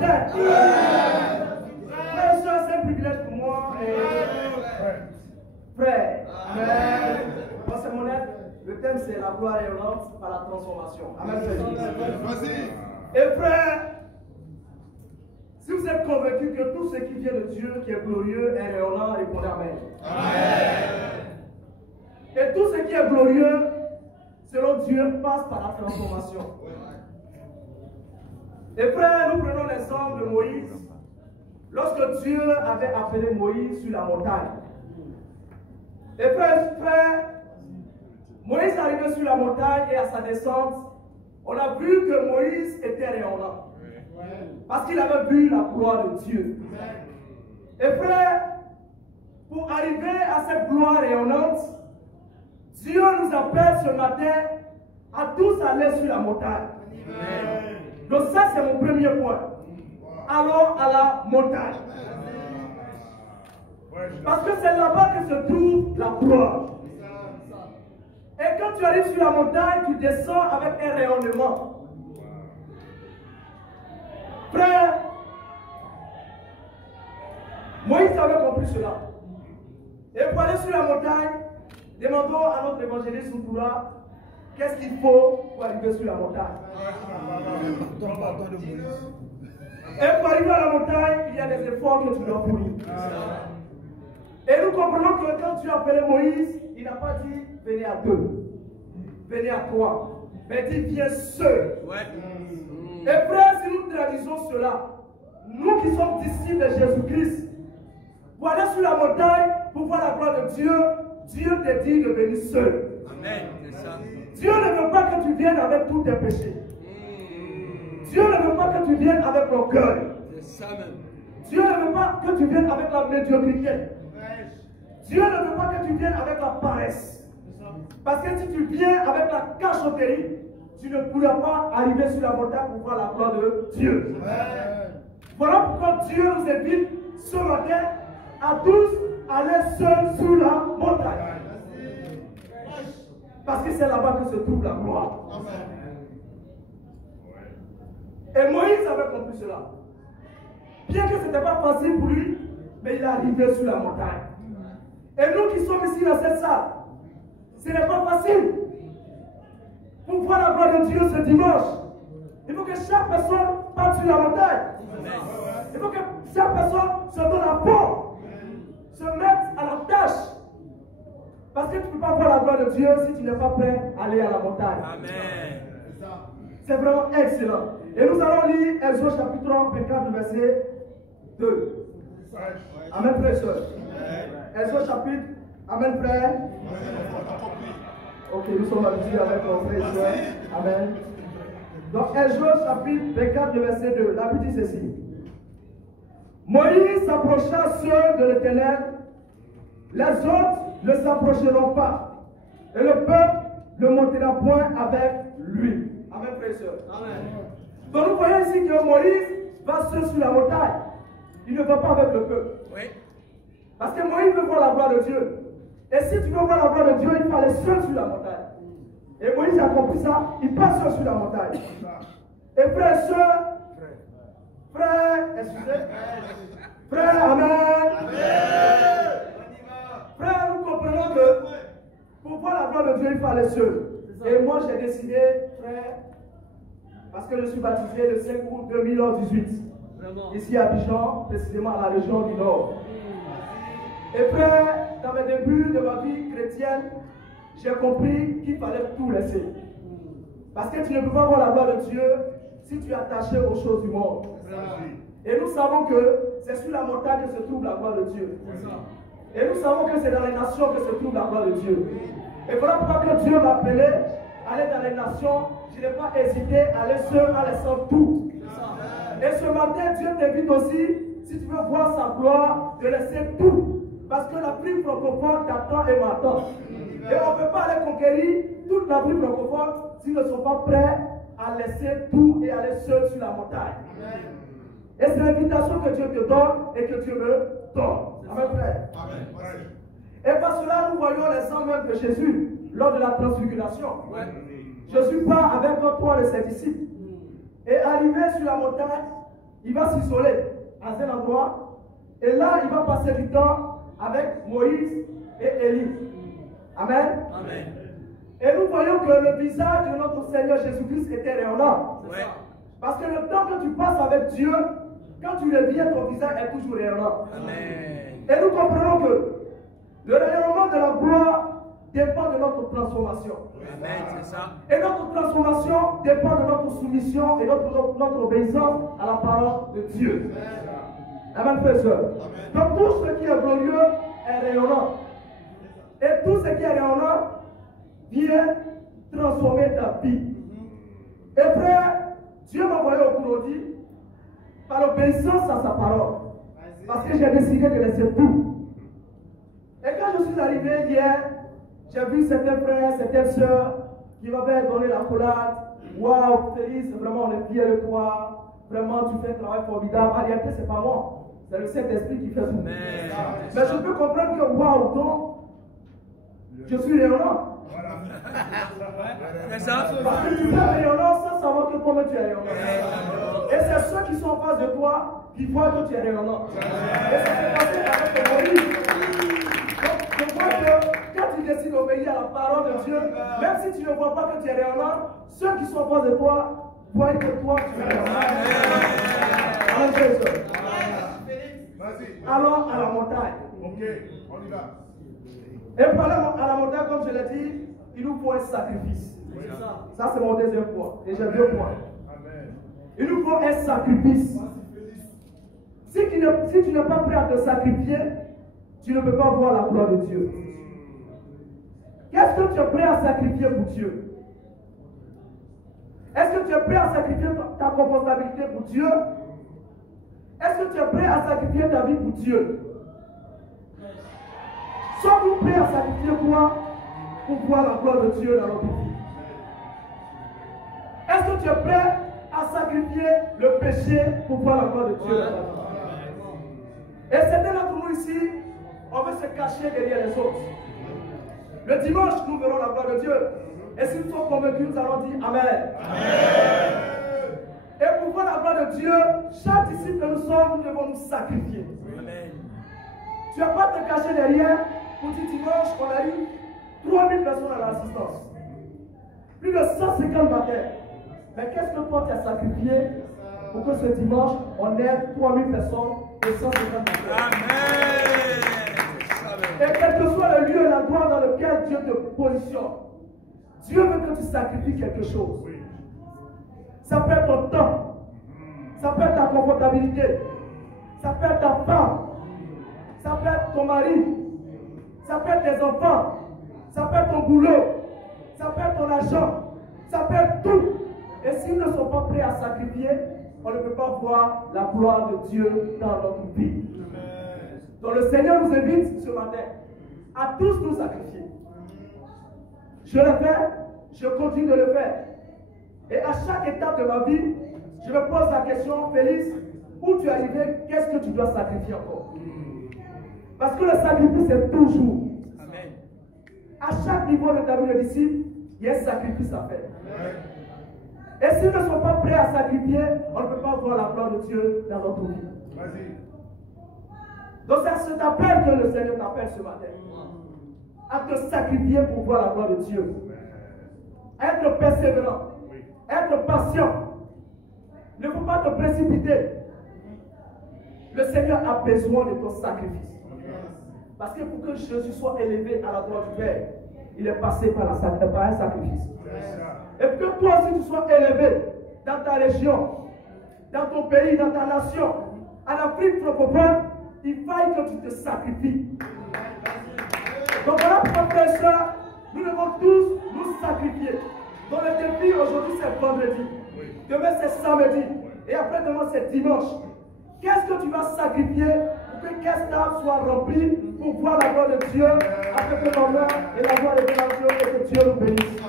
matin. Frère et soeur, c'est un privilège pour moi. Frère, moi c'est mon aide. Le thème c'est la gloire rayonnante par la transformation. Amen. Et frère, si vous êtes convaincu que tout ce qui vient de Dieu, qui est glorieux, est rayonnant, répondez Amen. Et tout ce qui est glorieux, selon Dieu, passe par la transformation. Et frère, nous prenons l'exemple de Moïse. Lorsque Dieu avait appelé Moïse sur la montagne. Et frère, Moïse arrivait sur la montagne et à sa descente, on a vu que Moïse était rayonnant. Parce qu'il avait vu la gloire de Dieu. Et frère, pour arriver à cette gloire rayonnante, Dieu nous appelle ce matin à tous aller sur la montagne. Donc ça c'est mon premier point. Allons à la montagne. Parce que c'est là-bas que se trouve la gloire. Et quand tu arrives sur la montagne, tu descends avec un rayonnement. Frère, Moïse avait compris cela. Et pour aller sur la montagne, demandons à notre évangéliste Soutoura, qu'est-ce qu'il faut pour arriver sur la montagne. Et pour arriver à la montagne, il y a des efforts que tu dois fournir. Et nous comprenons que quand tu as appelé Moïse, il n'a pas dit venez à deux, venez à trois, mais il dit viens seul. Et frère, si nous traduisons cela, nous qui sommes disciples de Jésus-Christ, pour aller sur la montagne, pour voir la gloire de Dieu, Dieu te dit de venir seul. Amen. Dieu ne veut pas que tu viennes avec tous tes péchés. Dieu ne veut pas que tu viennes avec l'orgueil. Dieu ne veut pas que tu viennes avec la médiocrité. Dieu ne veut pas que tu viennes avec la paresse. Parce que si tu viens avec la cachotterie, tu ne pourras pas arriver sur la montagne pour voir la gloire de Dieu. Voilà pourquoi Dieu nous invite ce matin à tous aller seuls sur la montagne. Parce que c'est là-bas que se trouve la gloire. Et Moïse avait compris cela. Bien que ce n'était pas facile pour lui, mais il est arrivé sur la montagne. Et nous qui sommes ici dans cette salle, ce n'est pas facile. Pour voir la gloire de Dieu ce dimanche, il faut que chaque personne parte sur la montagne. Il faut que chaque personne se donne à fond, se mette à la tâche. Parce que tu ne peux pas voir la gloire de Dieu si tu n'es pas prêt à aller à la montagne. Amen. C'est vraiment excellent. Et nous allons lire Exode chapitre 3, verset 2. Amen, frère et soeur. Exode chapitre. Amen, frère. Ok, nous sommes habitués avec nos frères et soeurs. Amen. Donc, Exode chapitre 24, verset 2. La Bible dit ceci. Moïse s'approcha seul de l'Éternel. Les autres ne s'approcheront pas. Et le peuple ne montera point avec lui. Amen, frère et soeur. Amen. Donc nous voyons ici que Moïse va seul sur la montagne. Il ne va pas avec le peuple. Oui. Parce que Moïse veut voir la gloire de Dieu. Et si tu veux voir la gloire de Dieu, il faut aller seul sur la montagne. Et Moïse a compris ça, il passe seul sur la montagne. Et frère et soeur, frère, excusez, frère, amen. Frère, nous comprenons que pour voir la gloire de Dieu, il faut aller seul. Et moi j'ai décidé, frère, parce que je suis baptisé le 5 août 2018, ici à Abidjan, précisément à la région du Nord. Et frère, dans mes débuts de ma vie chrétienne, j'ai compris qu'il fallait tout laisser. Parce que tu ne peux pas voir la gloire de Dieu si tu es attaché aux choses du monde. Et nous savons que c'est sur la montagne que se trouve la gloire de Dieu. Et nous savons que c'est dans les nations que se trouve la gloire de Dieu. Et voilà pourquoi quand Dieu m'a appelé à aller dans les nations, je n'ai pas hésité à aller seul en laissant tout. Et ce matin, Dieu t'invite aussi, si tu veux voir sa gloire, de laisser tout. Parce que l'Afrique francophone t'attend et m'attend. Et on ne peut pas aller conquérir toute l'Afrique francophone s'ils ne sont pas prêts à laisser tout et aller seul sur la montagne. Et c'est l'invitation que Dieu te donne et que Dieu me donne. Amen, frère. Amen. Et par cela, nous voyons l'exemple même de Jésus lors de la transfiguration. Jésus part avec trois de ses disciples. Et arrivé sur la montagne, il va s'isoler à un endroit. Et là, il va passer du temps avec Moïse et Élie. Amen. Amen. Et nous voyons que le visage de notre Seigneur Jésus-Christ était rayonnant. Ouais. Parce que le temps que tu passes avec Dieu, quand tu reviens, ton visage est toujours rayonnant. Amen. Et nous comprenons que le rayonnement de la gloire dépend de notre transformation. Amen, c'est ça. Et notre transformation dépend de notre soumission et notre obéissance à la parole de Dieu. Amen, frères et sœurs. Donc tout ce qui est glorieux est rayonnant. Et tout ce qui est rayonnant vient transformer ta vie. Et frère, Dieu m'a envoyé au Burundi par l'obéissance à sa parole. Parce que j'ai décidé de laisser tout. Et quand je suis arrivé hier, j'ai vu certains frères, certaines sœurs qui m'avaient donné la collade. Waouh, Félix, vraiment on est fiers de toi. Vraiment, tu fais un travail formidable. En réalité, ce n'est pas moi. C'est le Saint-Esprit qui fait tout. Mais je peux comprendre que waouh, donc, je suis rayonnant. C'est ça. Parce que tu es rayonnant sans savoir que toi tu es rayonnant. Et c'est ceux qui sont en face de toi qui voient que tu es rayonnant. Et ça s'est passé avec ton Moïse. Donc, je vois que quand tu décides d'obéir à la parole de Dieu, même si tu ne vois pas que tu es rayonnant, ceux qui sont en face de toi voient que toi tu es rayonnant. Amen, Jésus. Allons à la montagne. Ok, on y va. Et pour aller à la montagne, comme je l'ai dit, il nous faut un sacrifice. Oui. Ça, c'est mon deuxième point. Et j'ai deux points. Amen. Il nous faut un sacrifice. Si tu n'es pas prêt à te sacrifier, tu ne peux pas voir la gloire de Dieu. Qu'est-ce que tu es prêt à sacrifier pour Dieu? Est-ce que tu es prêt à sacrifier ta confortabilité pour Dieu? Est-ce que tu es prêt à sacrifier ta vie pour Dieu? Sommes-nous prêts à sacrifier quoi pour voir la gloire de Dieu dans notre vie? Est-ce que tu es prêt à sacrifier le péché pour voir la gloire de Dieu dans ta vie? Et certains d'entre nous ici, on veut se cacher derrière les autres. Le dimanche, nous verrons la gloire de Dieu. Et si nous sommes convaincus, nous allons dire Amen. Amen. Et pour voir la gloire de Dieu, chaque disciple que nous sommes, nous devons nous sacrifier. Amen. Tu ne vas pas te cacher derrière. Pour dire dimanche, on a eu 3000 personnes à l'assistance. Plus de 150 baptêmes. Mais qu'est-ce que toi tu as sacrifié pour que ce dimanche, on ait 3000 personnes et 150 baptêmes? Amen. Et quel que soit le lieu et l'endroit dans lequel Dieu te positionne, Dieu veut que tu sacrifies quelque chose. Ça peut être ton temps. Ça peut être ta confortabilité. Ça peut être ta femme. Ça peut être ton mari. Ça peut être tes enfants. Ça peut être ton boulot. Ça peut être ton argent. Ça peut être tout. Et s'ils ne sont pas prêts à sacrifier, on ne peut pas voir la gloire de Dieu dans notre vie. Donc le Seigneur nous invite ce matin à tous nous sacrifier. Je le fais, je continue de le faire. Et à chaque étape de ma vie, je me pose la question, Félix, où tu es arrivé, qu'est-ce que tu dois sacrifier encore? Parce que le sacrifice est toujours. Amen. À chaque niveau de ta vie de disciple, il y a un sacrifice à faire. Et s'ils ne sont pas prêts à sacrifier, on ne peut pas voir la gloire de Dieu dans notre vie. Donc c'est à cet appel que le Seigneur t'appelle ce matin. À te sacrifier pour voir la gloire de Dieu. Être persévérant. Être patient. Ne faut pas te précipiter. Le Seigneur a besoin de ton sacrifice. Parce que pour que Jésus soit élevé à la droite du Père, il est passé par un sacrifice. Et pour que toi aussi tu sois élevé dans ta région, dans ton pays, dans ta nation, en Afrique francophone, il faille que tu te sacrifies. Donc voilà pourquoi, frères et sœurs, nous devons tous nous sacrifier. Donc le défi aujourd'hui c'est vendredi, demain c'est samedi, et après demain c'est dimanche. Qu'est-ce que tu vas sacrifier pour que Kestap soit rempli pour voir la gloire de Dieu, avec le moment et la gloire de Dieu et que Dieu nous bénisse.